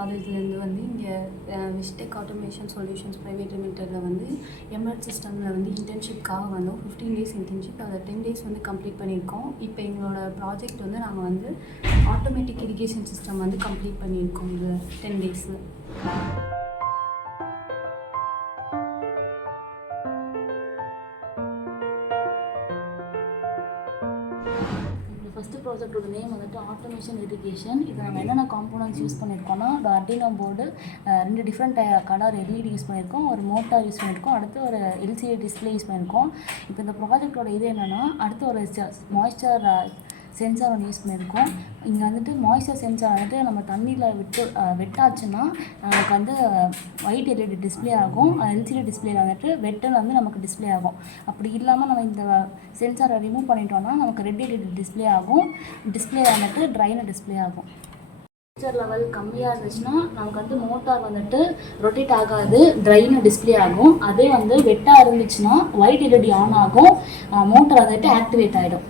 காலேஜ்லேருந்து வந்து இங்கே Wiztech Automation Solutions Private Limitedல வந்து எம்எட் சிஸ்டமில் வந்து இன்டர்ன்ஷிப்காக வந்தோம். 15 days இன்டர்ன்ஷிப். அதில் 10 days வந்து கம்ப்ளீட் பண்ணியிருக்கோம். இப்போ எங்களோட ப்ராஜெக்ட் வந்து நாங்கள் வந்து ஆட்டோமேட்டிக் இரிகேஷன் சிஸ்டம் வந்து கம்ப்ளீட் பண்ணியிருக்கோம் இந்த 10 daysல. ஃபஸ்ட்டு ப்ராஜெக்டோட நேம் வந்துட்டு ஆட்டோமேஷன் இரிகேஷன். இதில் நம்ம என்னென்ன காம்போனன்ட்ஸ் யூஸ் பண்ணியிருக்கோம்னா, ஒரு Arduino board, 2 different colour LED use பண்ணியிருக்கோம், ஒரு மோட்டார் யூஸ் பண்ணியிருக்கோம், அடுத்து ஒரு LCD டிஸ்பிளே யூஸ் பண்ணியிருக்கோம். இப்போ இந்த ப்ராஜெக்டோட இது என்னென்னா, அடுத்து ஒரு மாய்ஸ்சர் சென்சார் ஒன்று யூஸ் பண்ணியிருக்கோம். இங்கே வந்துட்டு மாய்ஸ்சர் சென்சார் வந்துட்டு நம்ம தண்ணியில் வெட்டாச்சுன்னா நமக்கு வந்து ஒயிட் LED டிஸ்பிளே ஆகும். LCD டிஸ்பிளேல வந்துட்டு வெட்டில் வந்து நமக்கு டிஸ்பிளே ஆகும். அப்படி இல்லாமல் நம்ம இந்த சென்சாரை ரிமூவ் பண்ணிட்டோம்னா நமக்கு ரெட் LED டிஸ்பிளே ஆகும். டிஸ்பிளே வந்துட்டு ட்ரைன டிஸ்பிளே ஆகும். டெம்பரேச்சர் லெவல் கம்மியாக இருந்துச்சுன்னா நமக்கு வந்து மோட்டார் வந்துட்டு ரொட்டேட் ஆகாது, ட்ரைன டிஸ்பிளே ஆகும். அதே வந்து வெட்டாக இருந்துச்சுன்னா ஒயிட் LED ஆன் ஆகும், மோட்டார் வந்துட்டு ஆக்டிவேட் ஆகிடும்.